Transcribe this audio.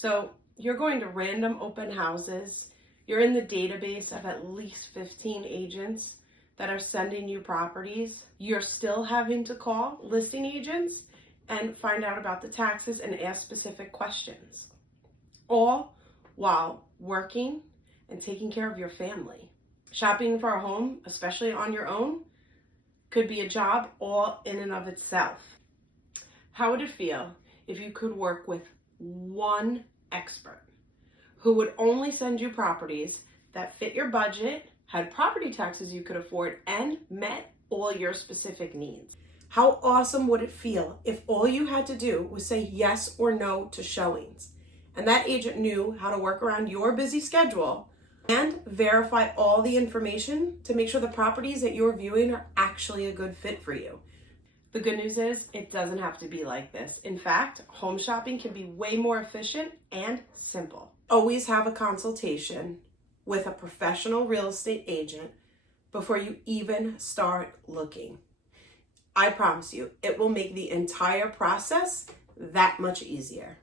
So you're going to random open houses. You're in the database of at least 15 agents that are sending you properties. You're still having to call listing agents and find out about the taxes and ask specific questions, all while working and taking care of your family. Shopping for a home, especially on your own, could be a job all in and of itself. How would it feel if you could work with one expert who would only send you properties that fit your budget, had property taxes you could afford, and met all your specific needs? How awesome would it feel if all you had to do was say yes or no to showings, and that agent knew how to work around your busy schedule and verify all the information to make sure the properties that you're viewing are actually a good fit for you? The good news is it doesn't have to be like this. In fact, home shopping can be way more efficient and simple. Always have a consultation with a professional real estate agent before you even start looking. I promise you, it will make the entire process that much easier.